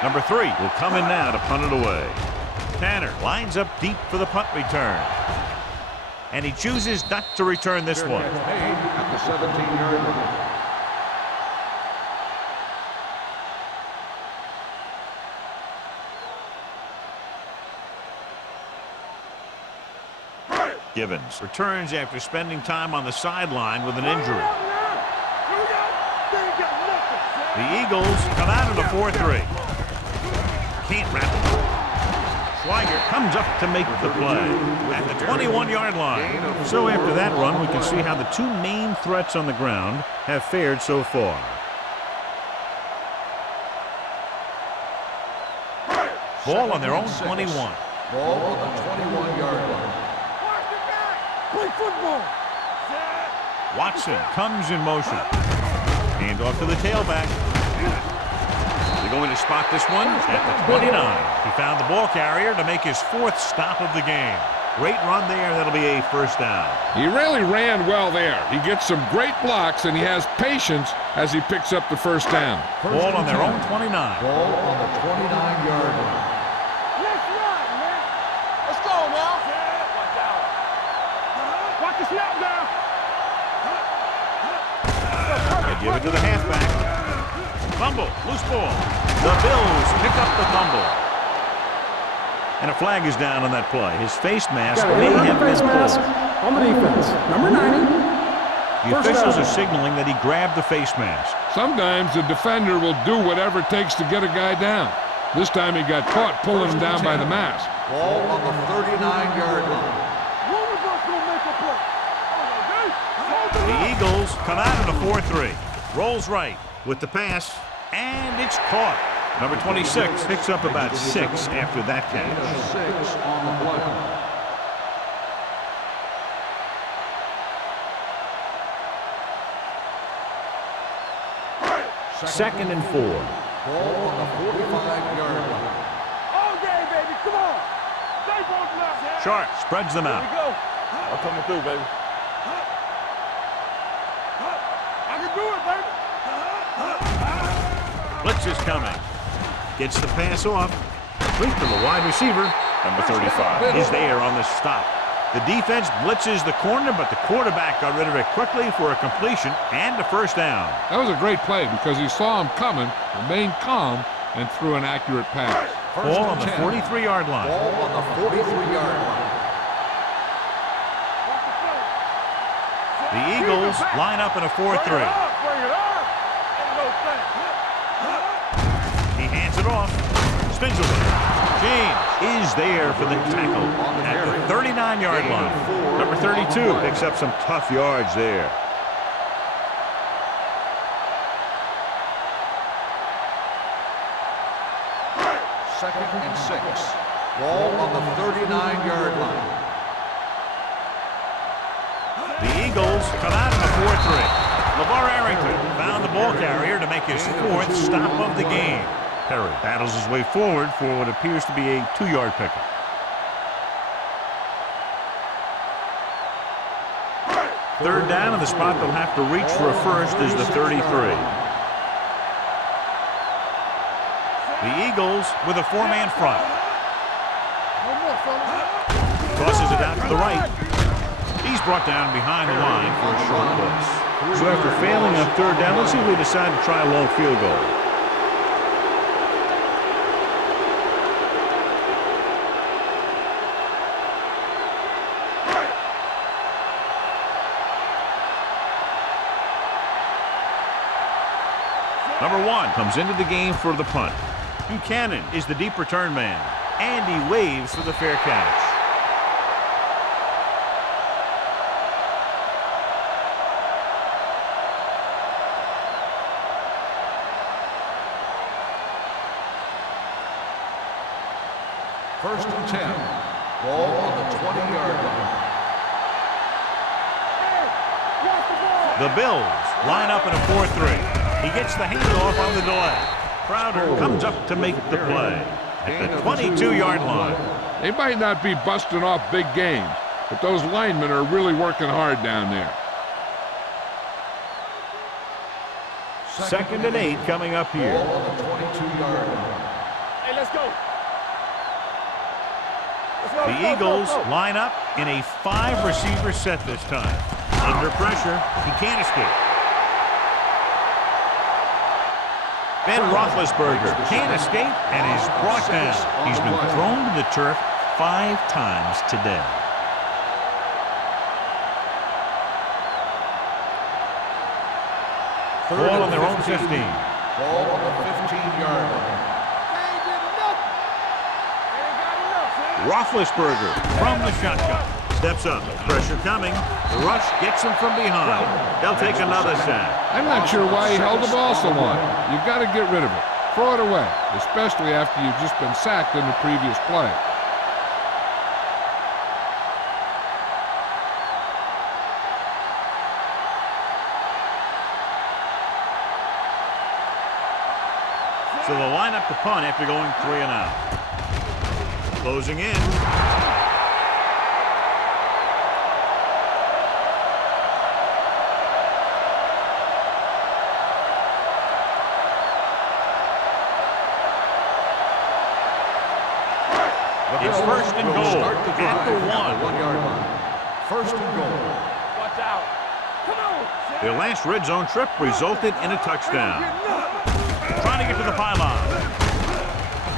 Number 3 will come in now to punt it away. Tanner lines up deep for the punt return. And he chooses not to return this one. At the 17-yard line. Gibbons returns after spending time on the sideline with an injury. The Eagles come out in a 4-3. Can't wrap it. Schweiger comes up to make the play at the 21-yard line. So after that run, we can see how the two main threats on the ground have fared so far. Ball on their own 21. Ball on the 21-yard line. Play football. Watson comes in motion. Hand off to the tailback. They're going to spot this one at the 29. He found the ball carrier to make his fourth stop of the game. Great run there. That'll be a first down. He really ran well there. He gets some great blocks, and he has patience as he picks up the first down. Ball on their own 29. Ball on the 29-yard line. Let's run, man. Let's go now. Watch out. Watch the snap now. They give it to the halfback. Fumble, loose ball. The Bills pick up the fumble. And a flag is down on that play. His face mask may have been pulled. On the defense, number 90. The officials are signaling that he grabbed the face mask. Sometimes the defender will do whatever it takes to get a guy down. This time he got caught pulling him down by the mask. Ball on the 39-yard line. One of us gonna make a play. The Eagles come out in a 4-3. Rolls right with the pass, and it's caught. Number 26 picks up about 6 after that catch. 6 on the play. Second and 4. Ball on the 45-yard line. All day, baby. Come on. Stay both left. Sharp spreads them Here we out. go. I'm coming through, baby. I can do it, baby. Blitz is coming. Gets the pass off. Complete to the wide receiver. Number 35 is there on the stop. The defense blitzes the corner, but the quarterback got rid of it quickly for a completion and a first down. That was a great play because he saw him coming, remained calm, and threw an accurate pass. Ball on the 43-yard line. Ball on the 43-yard line. The Eagles line up in a 4-3. Bring it up. Ain't no thing. He hands it off. Spins away. James is there for the tackle at the 39-yard line. Number 32 picks up some tough yards there. Second and 6. Ball on the 39-yard line. The Eagles come out in a 4-3. LeVar Arrington found the ball carrier to make his fourth stop of the game. Perry battles his way forward for what appears to be a 2-yard pickup. Third down, and the spot they'll have to reach for a first is the 33. The Eagles with a 4-man front. Tosses it out to the right. He's brought down behind the line for a short push. So after failing on third down, let's see if we decide to try a long field goal. Number 1 comes into the game for the punt. Buchanan is the deep return man, and he waves for the fair catch. First and 10. Ball on the 20-yard line. The Bills line up in a 4-3. He gets the handoff on the delay. Crowder comes up to make the play at the 22-yard line. They might not be busting off big games, but those linemen are really working hard down there. Second and 8 coming up here. Ball on the 22-yard line. Hey, let's go. The Eagles line up in a 5-receiver set this time. Under pressure, he can't escape. Ben Roethlisberger can't escape and is brought down. He's been thrown to the turf 5 times today. Ball on their own 15. Ball on the 15-yard line. They ain't getting nothing. They ain't got enough, Roethlisberger from the shotgun. Steps up. Pressure coming. The rush gets him from behind. They'll take another sack. I'm not sure why he held the ball so long. You've got to get rid of it. Throw it away, especially after you've just been sacked in the previous play. So they'll line up the punt after going 3 and out. Closing in. It's first and goal at the 1-yard line. First and goal. Watch out. Come on. Their last red zone trip resulted in a touchdown. Trying to get to the pylon.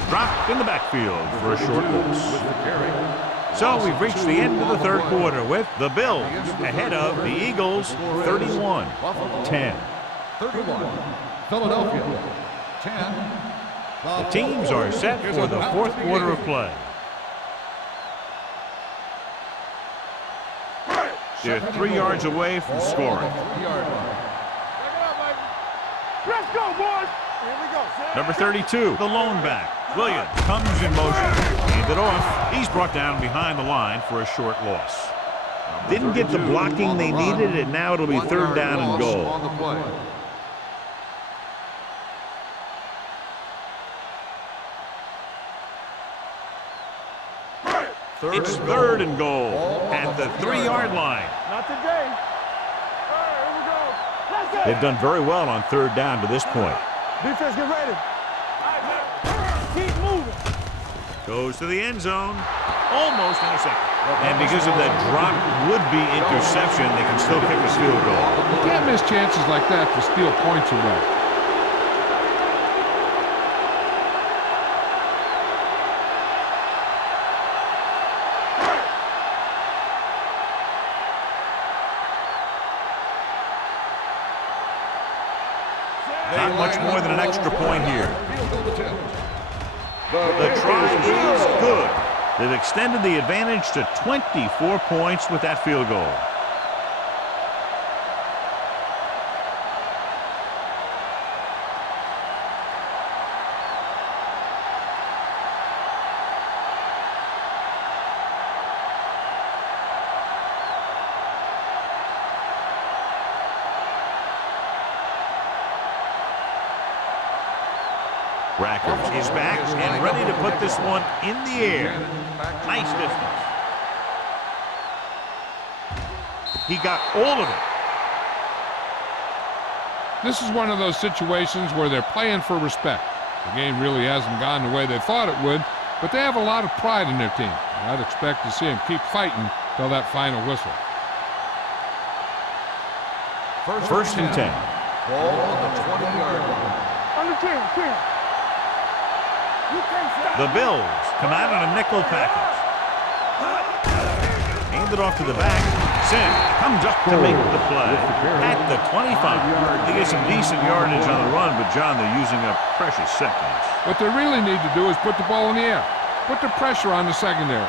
Dropped in the backfield for a short loss. So we've reached the end of the third quarter with the Bills ahead of the Eagles 31-10. 31. Philadelphia. 10. The teams are set for the fourth quarter of play. They're 3 yards away from scoring. Let's go, boys. Here we go. Number 32, the lone back. Williams comes in motion. Handed off. He's brought down behind the line for a short loss. Didn't get the blocking they needed, and now it'll be third down and goal. It's third and goal at the 3-yard line. Not today. All right, here we go. Let's go. They've done very well on third down to this point. Defense, get ready. All right, man. Keep moving. Goes to the end zone. Almost intercepted. And because of that drop would-be interception, they can still kick a field goal. You can't miss chances like that to steal points away. Not much more than an extra point here. The try is good. They've extended the advantage to 24 points with that field goal. Rackers is back and ready to put this one in the air. Nice distance. He got all of it. This is one of those situations where they're playing for respect. The game really hasn't gone the way they thought it would, but they have a lot of pride in their team. I'd expect to see them keep fighting till that final whistle. First and 10. Ball on the 20-yard line. On the 10. You can't stop. The Bills come out on a nickel package. Handed off to the back. Sin comes up to make the play. At the 25. They get some decent yardage on the run, but, John, they're using up precious seconds. What they really need to do is put the ball in the air. Put the pressure on the secondary.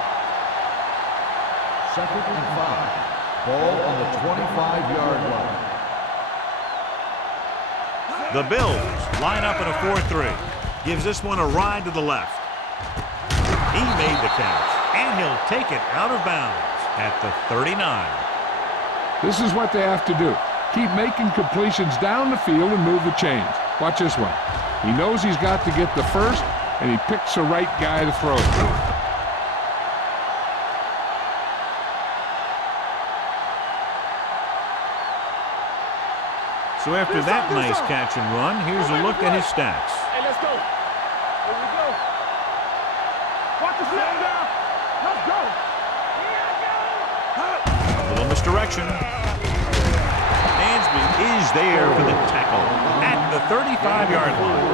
Second and 5. Ball on the 25-yard line. The Bills line up in a 4-3. Gives this one a ride to the left. He made the catch, and he'll take it out of bounds at the 39. This is what they have to do. Keep making completions down the field and move the chains. Watch this one. He knows he's got to get the first, and he picks the right guy to throw it to. So after that nice catch and run, here's a look at his stats. Hey, let's go. Here we go. Watch the snap down. Let's go. A little misdirection. Dansby is there for the tackle at the 35-yard line.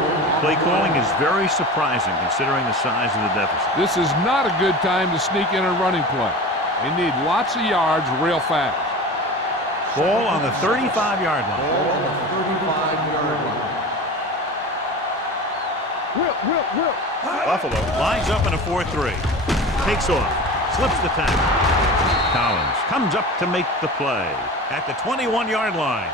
Play calling is very surprising considering the size of the deficit. This is not a good time to sneak in a running play. They need lots of yards real fast. Ball on the 35-yard line. Ball on the 35-yard line. Whip. Buffalo lines up in a 4-3. Takes off. Slips the tackle. Collins comes up to make the play at the 21-yard line.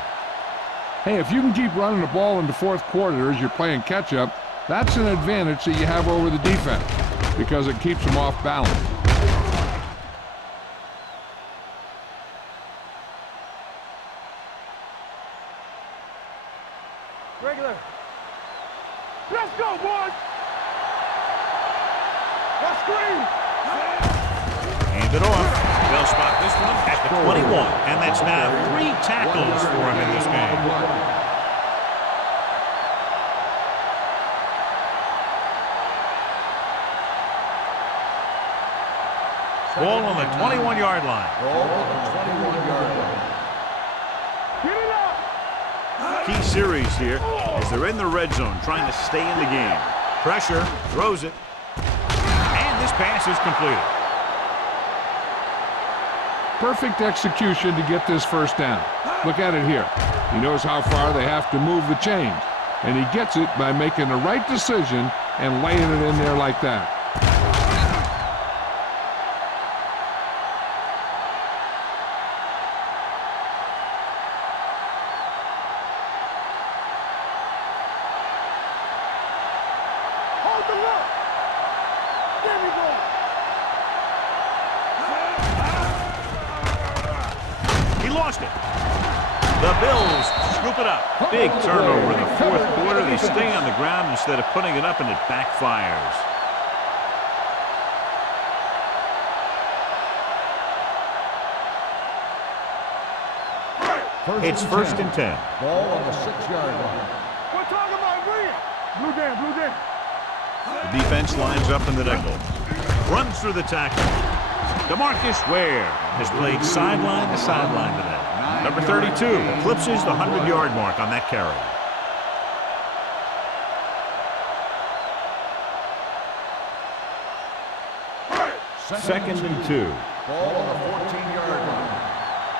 Hey, if you can keep running the ball in the fourth quarter as you're playing catch-up, that's an advantage that you have over the defense because it keeps them off balance. Regular. Let's go, boys. Let's screen. Hand it off. They'll spot this one at the 21. And that's now 3 tackles for him in this game. Ball on the 21-yard line. Ball on the 21-yard line. Get it up. Key series here as they're in the red zone trying to stay in the game. Pressure, throws it, and this pass is completed. Perfect execution to get this first down. Look at it here. He knows how far they have to move the chains, and he gets it by making the right decision and laying it in there like that. Hold the look. There we go. He lost it. The Bills scoop it up. Big turnover in the fourth quarter. They stay on the ground instead of putting it up, and it backfires. It's first and 10. Ball on the 6-yard line. We're talking about William. Blue down, blue down. The defense lines up in the nickel. Runs through the tackle. DeMarcus Ware has played sideline to sideline today. Number 32 eclipses the 100-yard mark on that carry. Second and 2. Ball on the 14-yard line.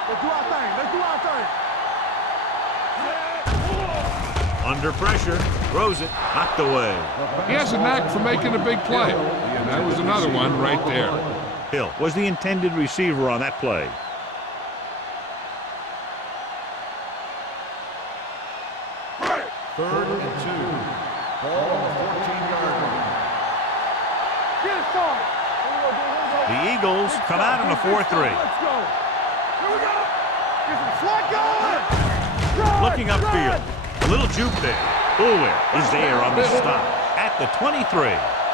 Let's do our thing. Let's do our thing. Under pressure, throws it, knocked away. He has a knack for making a big play, and that was another one right there. Hill was the intended receiver on that play. Third and 2. Ball on the 14-yard line. Get it started. The Eagles come out in a 4-3. Let's go. Here we go. Get some slot going. Good, Looking upfield. good. A little juke there. Boulware is there on the stop at the 23.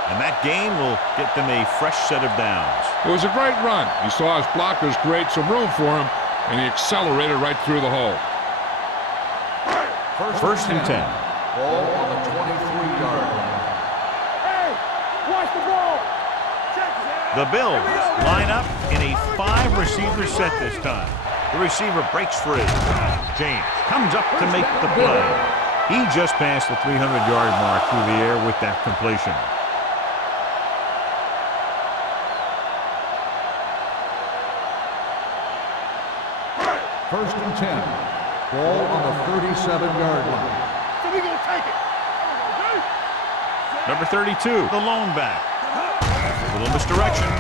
And that gain will get them a fresh set of downs. It was a great run. He saw his blockers create some room for him, and he accelerated right through the hole. First and 10. Ball on the 23-yard line. Hey, watch the ball. Check it. The Bills line up in a 5-receiver set this time. The receiver breaks free. James comes up to make the play. He just passed the 300-yard mark through the air with that completion. First and 10. Ball on the 37-yard line. So we gonna take it. Number 32, the lone back. A little misdirection.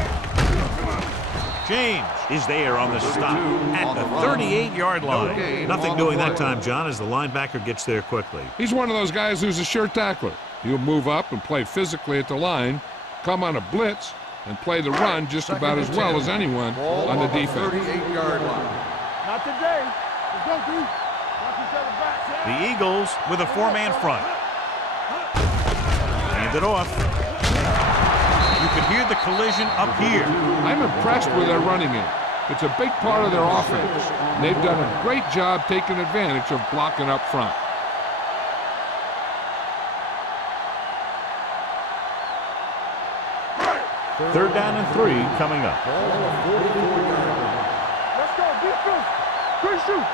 James is there on the stop at the 38-yard line. Nothing doing that time, John, as the linebacker gets there quickly. He's one of those guys who's a sure tackler. He'll move up and play physically at the line, come on a blitz, and play the run just about as well as anyone on the defense. 38-yard line. Not today. Let's go, dude. Watch each other back. The Eagles with a 4-man front. Hand it off. You can hear the collision up here. I'm impressed with their running game. It's a big part of their offense. And they've done a great job taking advantage of blocking up front. Third down and 3 coming up. Let's go, defense. Good shoot.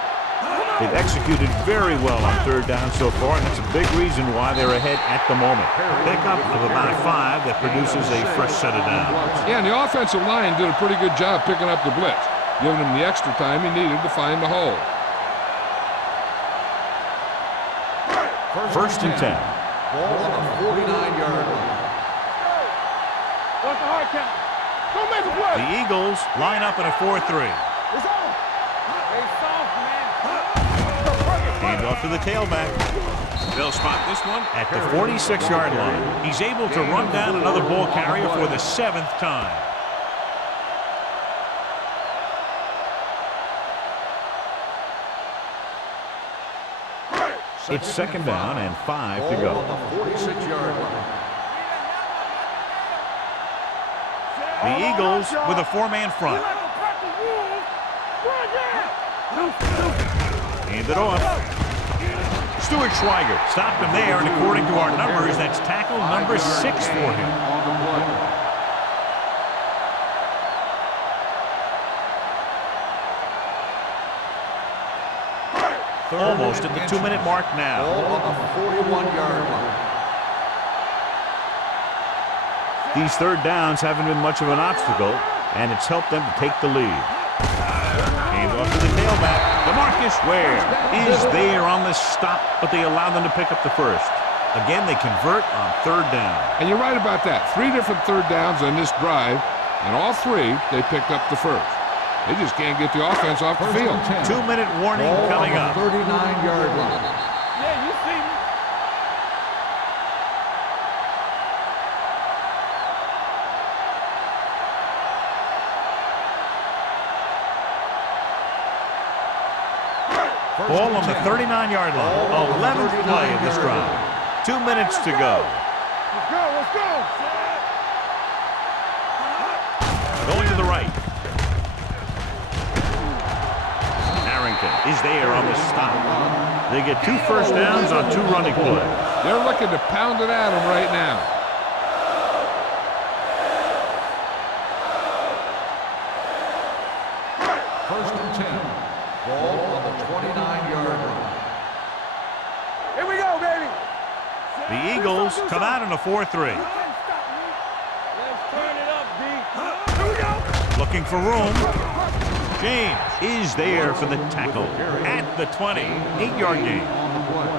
They've executed very well on third down so far, and that's a big reason why they're ahead at the moment. Pickup of about 5 that produces a fresh set of downs. Yeah, and the offensive line did a pretty good job picking up the blitz, giving him the extra time he needed to find the hole. First and 10. Ball on the 49-yard line. What's the hard count? Go make a play. The Eagles line up in a 4-3. It's on. Hey, soft, man. Hand off to the tailback. They'll spot this one at the 46-yard line. He's able to run down another ball carrier for the 7th time. It's 2nd down and 5 to go. 46-yard line. The Eagles with a 4-man front. Hand it off. Stuart Schweiger stopped him there, and according to our numbers, that's tackle number 6 for him. Almost at the 2-minute mark now. Ball on the 41-yard line. These third downs haven't been much of an obstacle, and it's helped them to take the lead. Hand off to the tailback. DeMarcus Ware is there on the stop, but they allow them to pick up the first. Again, they convert on 3rd down. And you're right about that. 3 different third downs on this drive, and all 3 they picked up the first. They just can't get the offense off the field. 2-minute warning coming up. 39-yard line. Yeah, you see me. Ball on the 39-yard line. 11th play of this drive. 2 minutes to go. Let's go, let's go. Going to the right. Is there on the stop. They get 2 first downs on 2 running plays. They're looking to pound it at him right now. First and 10. Ball on the 29-yard line. Here we go, baby. The Eagles come out in a 4-3. Let's turn it up, D. Here we go. Looking for room. James is there for the tackle at the 20. 8-yard gain. On the play.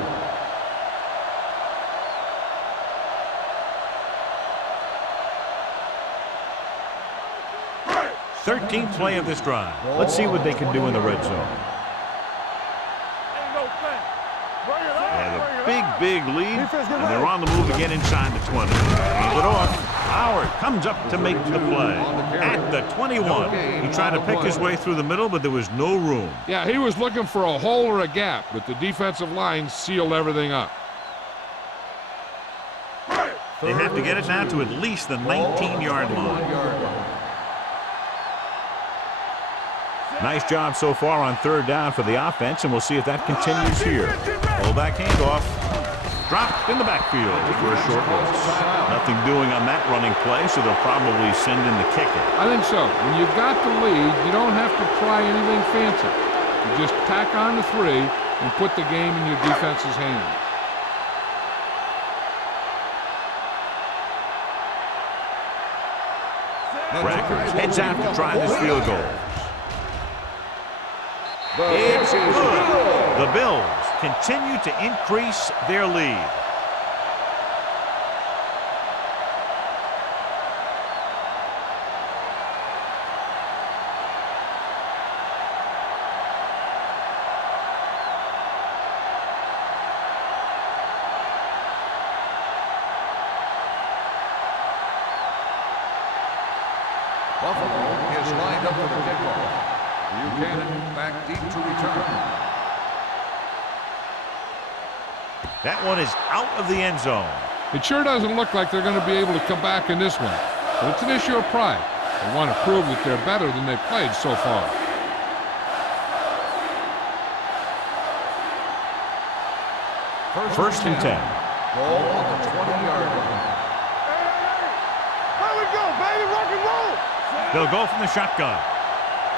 Thirteenth play of this drive. Let's see what they can do in the red zone. Ain't no thing. Bring it They on, have bring a it on. big lead, and they're on the move again inside the 20. Hand it off. Howard comes up to make the play at the 21. He tried to pick his way through the middle, but there was no room. Yeah, he was looking for a hole or a gap, but the defensive line sealed everything up. They have to get it down to at least the 19-yard line. Nice job so far on 3rd down for the offense, and we'll see if that continues here. Fullback handoff. Dropped in the backfield for a short loss. Nothing doing on that running play, so they'll probably send in the kicker. I think so. When you've got the lead, you don't have to try anything fancy. You just tack on the 3 and put the game in your defense's hands. Rackers heads out to try this field goal. It's good. The Bills continue to increase their lead. Buffalo is lined up for the kickoff. Buchanan back deep to return. That one is out of the end zone. It sure doesn't look like they're going to be able to come back in this one, but it's an issue of pride. They want to prove that they're better than they've played so far. First and 10. Ball on the 20-yard line. Here we go, baby. Rock and roll. They'll go from the shotgun.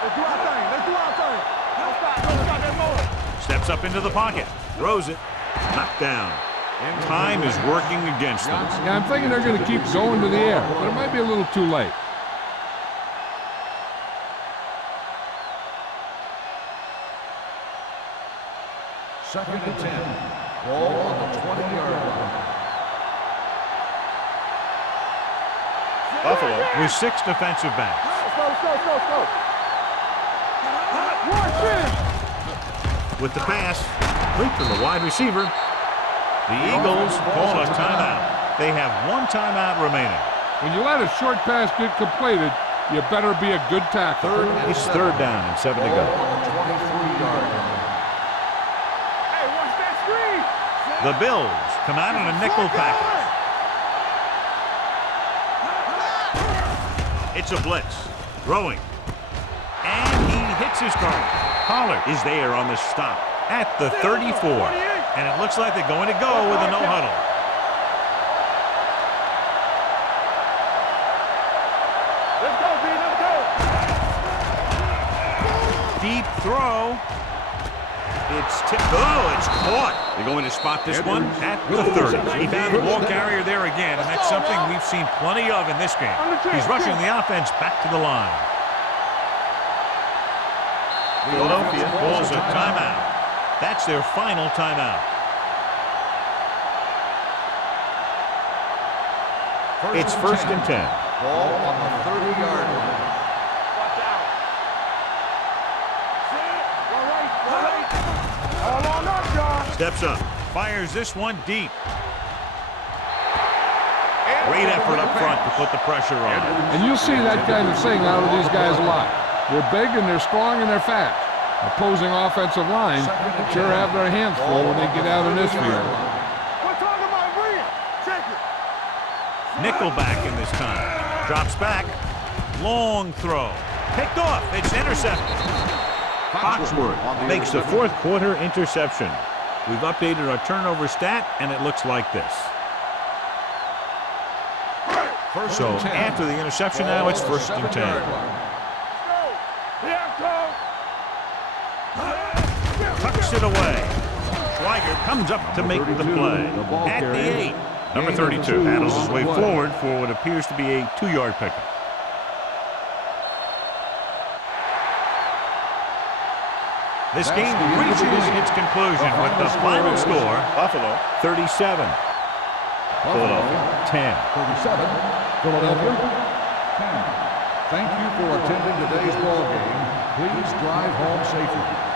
Let's do our thing. Let's do our thing. Don't stop that motor. Steps up into the pocket. Throws it. Knocked down. Time is working against them. Yeah, I'm thinking they're going to keep going to the air, but it might be a little too late. Second and 10. Ball on the 20-yard line. Buffalo. with 6 defensive backs. Let's go. Watch it. With the pass, complete from the wide receiver. The Eagles call a timeout. They have 1 timeout remaining. When you let a short pass get completed, you better be a good tackler. It's 3rd down and 7 to go. 23-yard line. Hey, watch that screen. The Bills come out in a nickel package. It's a blitz. Throwing. And he hits his target. Pollard is there on the stop at the 34. And it looks like they're going to go with a no-huddle. Let's go, B. Let's go. Deep throw. It's tipped. Oh, it's caught. They're going to spot this one at the 30. He found the ball carrier there again, and that's something we've seen plenty of in this game. He's rushing the offense back to the line. Philadelphia calls a timeout. That's their final timeout. It's 1st and 10. Ball on the 30-yard line. Watch out. Go right. All on up, John. Steps up. Fires this one deep. Great effort up front to put the pressure on. And you'll see that kind of thing out of these guys a lot. They're big and they're strong and they're fast. Opposing offensive line sure have their hands full when they get out in this field. We're talking about William. Check it. Nickelback in this time. Drops back. Long throw. Picked off. It's intercepted. Foxworth makes the 4th quarter interception. We've updated our turnover stat, and it looks like this. So after the interception now, it's 1st and 10. Tucks it away. Schweiger comes up to make the play. At the 8. Number 32 battles his way forward for what appears to be a 2-yard pickup. This game reaches its conclusion with the final score, Buffalo. 37. Philadelphia, 10. 37, Philadelphia, 10. Thank you for attending today's ball game. Please drive home safely.